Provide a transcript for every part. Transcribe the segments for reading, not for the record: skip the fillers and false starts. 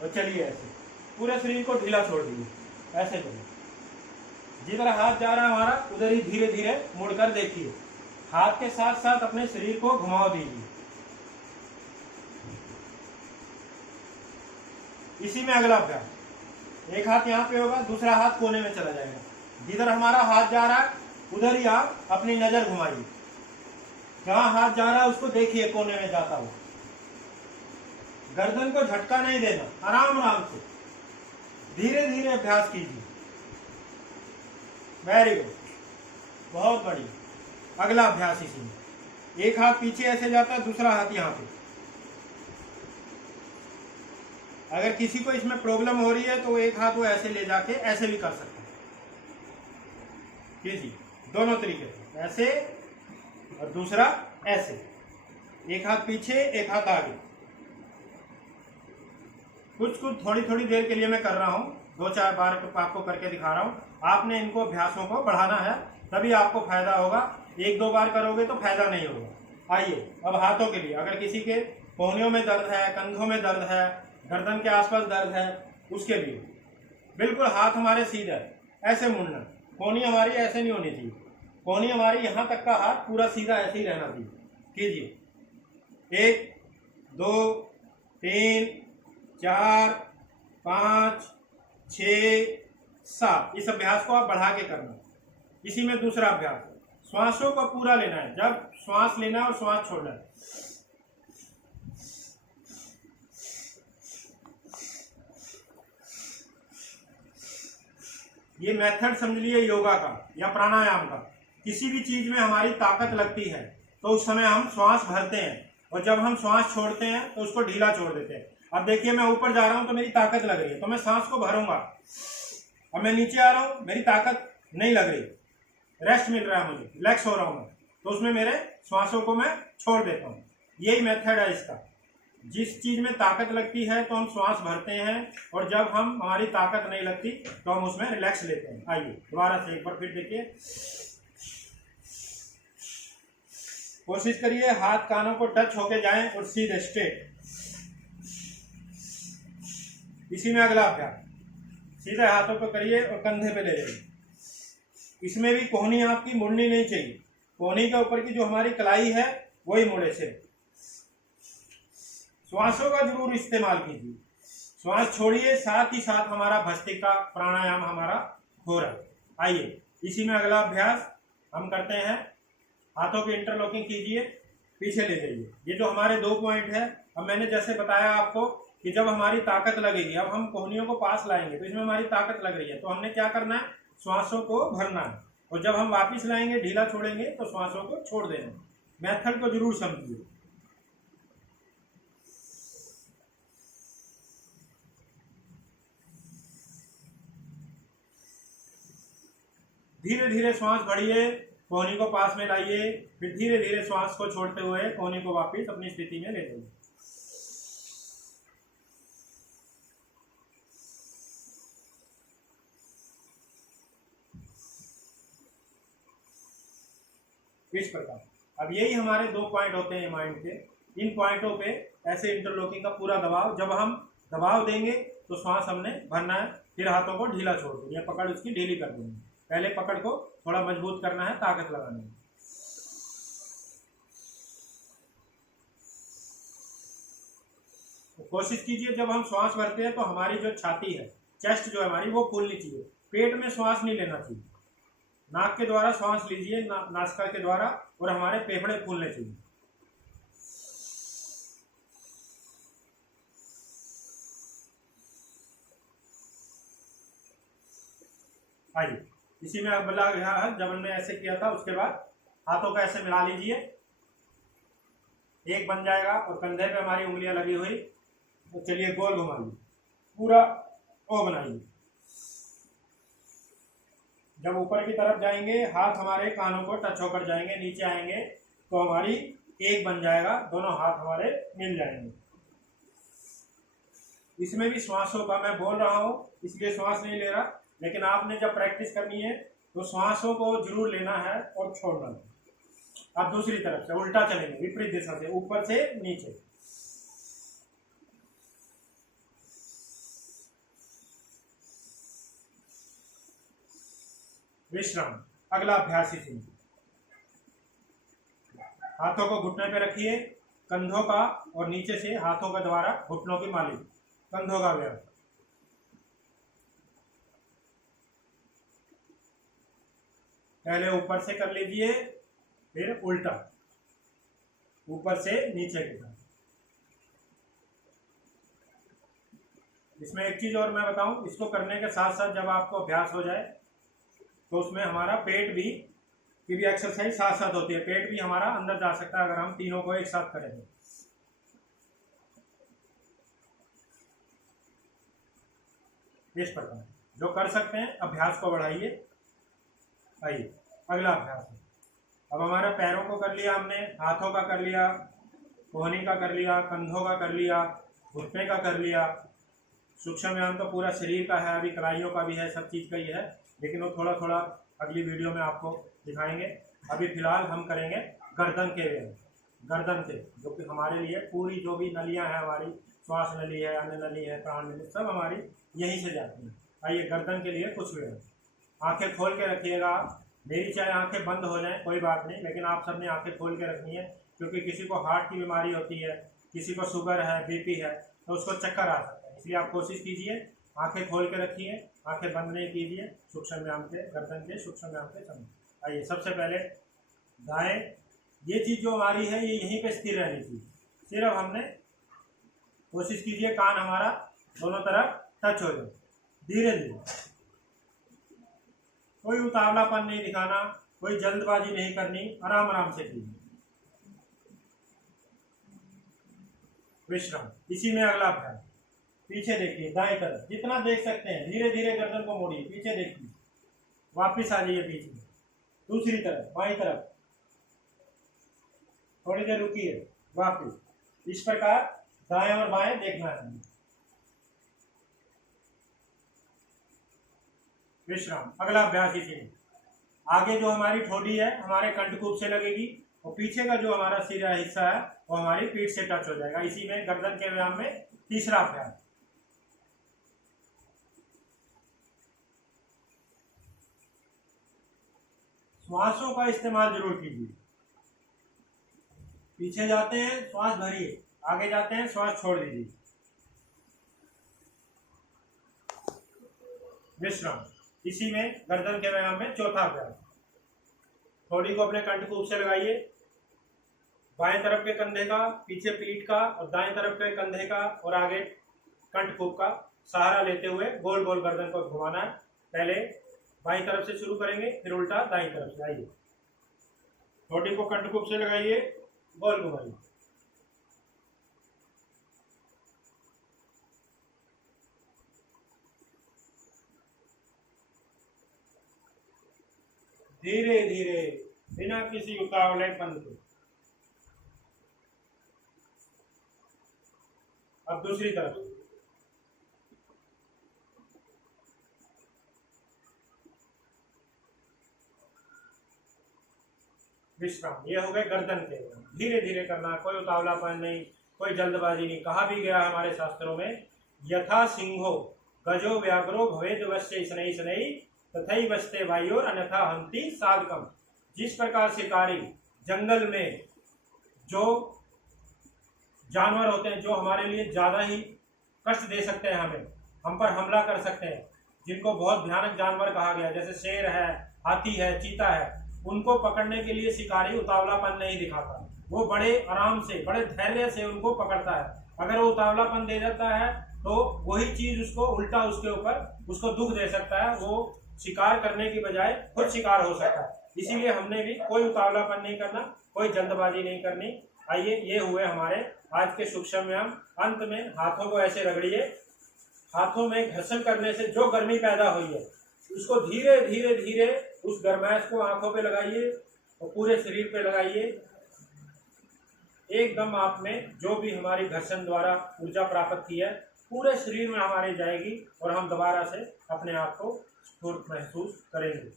और चलिए ऐसे पूरे शरीर को ढीला छोड़ दीजिए, ऐसे करिए। जिधर हाथ जा रहा है हमारा उधर ही धीरे धीरे मुड़कर देखिए। हाथ के साथ साथ अपने शरीर को घुमाव दीजिए। इसी में अगला अभ्यास, एक हाथ यहाँ पे होगा, दूसरा हाथ कोने में चला जाएगा। जिधर हमारा हाथ जा रहा है उधर ही आप अपनी नजर घुमाइए। जहां हाथ जा रहा है उसको देखिए कोने में जाता हुआ। गर्दन को झटका नहीं देना, आराम आराम से धीरे धीरे अभ्यास कीजिए। वेरी गुड, बहुत बढ़िया। अगला अभ्यास इसी में, एक हाथ पीछे ऐसे जाता है, दूसरा हाथ यहाँ पे। अगर किसी को इसमें प्रॉब्लम हो रही है तो एक हाथ वो ऐसे ले जाके ऐसे भी कर सकते हैं। कीजिए दोनों तरीके से, ऐसे और दूसरा ऐसे। एक हाथ पीछे, एक हाथ आगे। कुछ थोड़ी थोड़ी देर के लिए मैं कर रहा हूँ, 2-4 बार आपको करके दिखा रहा हूँ। आपने इनको अभ्यासों को बढ़ाना है, तभी आपको फायदा होगा। 1-2 बार करोगे तो फायदा नहीं होगा। आइए अब हाथों के लिए, अगर किसी के कोहनियों में दर्द है, कंधों में दर्द है, गर्दन के आसपास दर्द है, उसके लिए बिल्कुल हाथ हमारे सीधा ऐसे मुड़ना। कोहनी हमारी ऐसे नहीं होनी चाहिए, कोहनी हमारी यहाँ तक का हाथ पूरा सीधा ऐसे ही रहना चाहिए। कीजिए 1 2 3 4 5 6 7। इस अभ्यास को आप बढ़ा के करना। इसी में दूसरा अभ्यास, श्वासों को पूरा लेना है। जब श्वास लेना है और श्वास छोड़ना है। ये मेथड समझ लिए योगा का या प्राणायाम का। किसी भी चीज में हमारी ताकत लगती है तो उस समय हम श्वास भरते हैं, और जब हम श्वास छोड़ते हैं तो उसको ढीला छोड़ देते हैं। अब देखिए मैं ऊपर जा रहा हूं तो मेरी ताकत लग रही है, तो मैं सांस को भरूंगा। अब मैं नीचे आ रहा हूं, मेरी ताकत नहीं लग रही, रेस्ट मिल रहा है मुझे, रिलैक्स हो रहा हूं मैं, तो उसमें मेरे श्वासों को मैं छोड़ देता हूं। यही मेथड है इसका। जिस चीज में ताकत लगती है तो हम श्वास भरते हैं, और जब हमारी ताकत नहीं लगती तो हम उसमें रिलैक्स लेते हैं। आइए दोबारा से एक बार फिर देखिए, कोशिश करिए हाथ कानों को टच होके जाएं और सीधे स्ट्रेट। इसी में अगला अभ्यास, सीधे हाथों को करिए और कंधे पे ले जाइए। इसमें भी कोहनी आपकी मुड़नी नहीं चाहिए, कोहनी के ऊपर की जो हमारी कलाई है वही मुड़े से। श्वासों का जरूर इस्तेमाल कीजिए, श्वास छोड़िए, साथ ही साथ हमारा भस्त्रिका प्राणायाम हमारा हो रहा है। आइए इसी में अगला अभ्यास हम करते हैं। हाथों की इंटरलॉकिंग कीजिए, पीछे ले जाइए। ये जो हमारे 2 पॉइंट है, अब मैंने जैसे बताया आपको कि जब हमारी ताकत लगेगी, अब हम कोहनियों को पास लाएंगे तो इसमें हमारी ताकत लग रही है, तो हमने क्या करना है, श्वासों को भरना है, और जब हम वापिस लाएंगे, ढीला छोड़ेंगे तो श्वासों को छोड़ देना। मेथड को जरूर समझिए। धीरे धीरे श्वास बढ़िए, कोहनी को पास में लाइए, फिर धीरे धीरे श्वास को छोड़ते हुए कोहनी को वापस अपनी स्थिति में ले जाइए। इस प्रकार। अब यही हमारे 2 पॉइंट होते हैं माइंड के। इन पॉइंटों पे ऐसे इंटरलॉकिंग का पूरा दबाव, जब हम दबाव देंगे तो श्वास हमने भरना है, फिर हाथों को ढीला छोड़ देंगे या पकड़ उसकी ढीली कर देंगे। पहले पकड़ को थोड़ा मजबूत करना है, ताकत लगानी है। तो कोशिश कीजिए जब हम श्वास भरते हैं तो हमारी जो छाती है, चेस्ट जो है हमारी, वो फूलनी चाहिए। पेट में श्वास नहीं लेना चाहिए। नाक के द्वारा श्वास लीजिए, नासिका के द्वारा, और हमारे फेफड़े फूलने चाहिए। आइए इसी में अगला है, जब हमने ऐसे किया था उसके बाद हाथों को ऐसे मिला लीजिए, एक बन जाएगा, और कंधे पे हमारी उंगलियां लगी हुई, तो चलिए गोल घुमाइए, पूरा ओ बनाइए। जब ऊपर की तरफ जाएंगे, हाथ हमारे कानों को टच होकर जाएंगे, नीचे आएंगे तो हमारी एक बन जाएगा, दोनों हाथ हमारे मिल जाएंगे। इसमें भी श्वासों का मैं बोल रहा हूं इसलिए श्वास नहीं ले रहा, लेकिन आपने जब प्रैक्टिस करनी है तो श्वासों को जरूर लेना है और छोड़ना है। अब दूसरी तरफ से उल्टा चलेंगे, विपरीत दिशा से, ऊपर से नीचे। विश्राम। अगला अभ्यास इसी में, हाथों को घुटने पे रखिए, कंधों का और नीचे से हाथों के द्वारा घुटनों की मालिश, कंधों का व्यायाम। पहले ऊपर से कर लीजिए, फिर उल्टा, ऊपर से नीचे की तरफ। इसमें एक चीज और मैं बताऊं, इसको करने के साथ साथ जब आपको अभ्यास हो जाए तो उसमें हमारा पेट भी की भी एक्सरसाइज साथ साथ होती है, पेट भी हमारा अंदर जा सकता है अगर हम तीनों को एक साथ करेंगे। इस प्रकार जो कर सकते हैं अभ्यास को बढ़ाइए। आइए अगला अभ्यास है। अब हमारा पैरों को कर लिया हमने, हाथों का कर लिया, कोहनी का कर लिया, कंधों का कर लिया, घुटने का कर लिया। सूक्ष्म व्यायाम तो पूरा शरीर का है, अभी कलाइयों का भी है, सब चीज़ का ही है, लेकिन वो थोड़ा थोड़ा अगली वीडियो में आपको दिखाएंगे। अभी फिलहाल हम करेंगे गर्दन के व्यायाम, गर्दन के, जो कि हमारे लिए पूरी जो भी नलियां हैं हमारी, श्वास नली है, अन्न नली है, प्राण नली, सब हमारी यहीं से जाती हैं। आइए गर्दन के लिए कुछ व्यायाम। आंखें खोल के रखिएगा, मेरी चाहे आंखें बंद हो जाएं कोई बात नहीं, लेकिन आप सबने आंखें खोल के रखनी है, क्योंकि किसी को हार्ट की बीमारी होती है, किसी को शुगर है, बीपी है, तो उसको चक्कर आ सकता है। इसलिए आप कोशिश कीजिए आंखें खोल के रखिए, आंखें बंद नहीं कीजिए। सूक्ष्म व्यायाम के, गर्दन के सूक्ष्म व्यायाम के समय। आइए सबसे पहले दाएं, ये चीज़ जो हमारी है ये यहीं पे स्थिर रहनी चाहिए। सिर्फ हमने कोशिश कीजिए कान हमारा दोनों तरफ टच हो जाए, धीरे धीरे, कोई उतावलापन नहीं दिखाना, कोई जल्दबाजी नहीं करनी, आराम आराम से कीजिए। विश्राम। इसी में अगला अभ्यास, पीछे देखिए, दाएं तरफ जितना देख सकते हैं, धीरे धीरे गर्दन को मोड़िए, पीछे देखिए, वापिस आ जाइए बीच में। दूसरी तरफ, बाईं तरफ, थोड़ी देर रुकिए, वापिस। इस प्रकार दाएं और बाएं देखना है। विश्राम। अगला अभ्यास इसी में, आगे जो हमारी ठोडी है हमारे कंठकूप से लगेगी, और पीछे का जो हमारा सिरा हिस्सा है वो हमारी पीठ से टच हो जाएगा। इसी में गर्दन के व्यायाम में तीसरा अभ्यास। श्वासों का इस्तेमाल जरूर कीजिए, पीछे जाते हैं श्वास भरिए, आगे जाते हैं श्वास छोड़ दीजिए। विश्राम। इसी में गर्दन के व्यायाम में चौथा अभ्यास, थोड़ी को अपने कंठकूप से लगाइए, बाएं तरफ के कंधे का, पीछे पीठ का, और दाएं तरफ के कंधे का और आगे कंठकूप का सहारा लेते हुए गोल गोल गर्दन को घुमाना है। पहले बाईं तरफ से शुरू करेंगे, फिर उल्टा दाईं तरफ से। आइए, थोड़ी को कंठकूप से लगाइए, गोल घुमाइए। धीरे धीरे, बिना किसी उतावलेपन के। अब दूसरी तरफ, विश्राम। ये हो गए गर्दन के, धीरे धीरे करना, कोई उतावलापन नहीं, कोई जल्दबाजी नहीं। कहा भी गया है हमारे शास्त्रों में, यथा सिंहो गजो व्याघ्रो भवेद वश्य शनै शनै तथई वस्ते वायोर अन्यथा हंति साधकम। जिस प्रकार शिकारी जंगल में जो जानवर होते हैं जो हमारे लिए ज्यादा ही कष्ट दे सकते हैं, हमें, हम पर हमला कर सकते हैं, जिनको बहुत भयानक जानवर कहा गया, जैसे शेर है, हाथी है, चीता है, उनको पकड़ने के लिए शिकारी उतावलापन नहीं दिखाता, वो बड़े आराम से, बड़े धैर्य से उनको पकड़ता है। अगर वो उतावलापन दे देता है तो वही चीज उसको उल्टा उसके ऊपर उसको दुख दे सकता है, वो शिकार करने की बजाय खुद शिकार हो सकता है। इसीलिए हमने भी कोई उतावलापन नहीं करना, कोई जल्दबाजी नहीं करनी। आइए, ये हुए हमारे आज के सूक्ष्म व्यायाम। अंत में हाथों को ऐसे रगड़िए, हाथों में घर्षण करने से जो गर्मी पैदा हुई है उसको धीरे धीरे धीरे उस गर्माइश को आंखों पे लगाइए और पूरे शरीर पे लगाइए। एकदम आप में जो भी हमारी घर्षण द्वारा ऊर्जा प्राप्त की है पूरे शरीर में हमारे जाएगी और हम दोबारा से अपने आप को स्फूर्त महसूस करेंगे।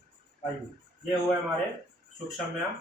आइए, ये हुए हमारे सूक्ष्म व्यायाम।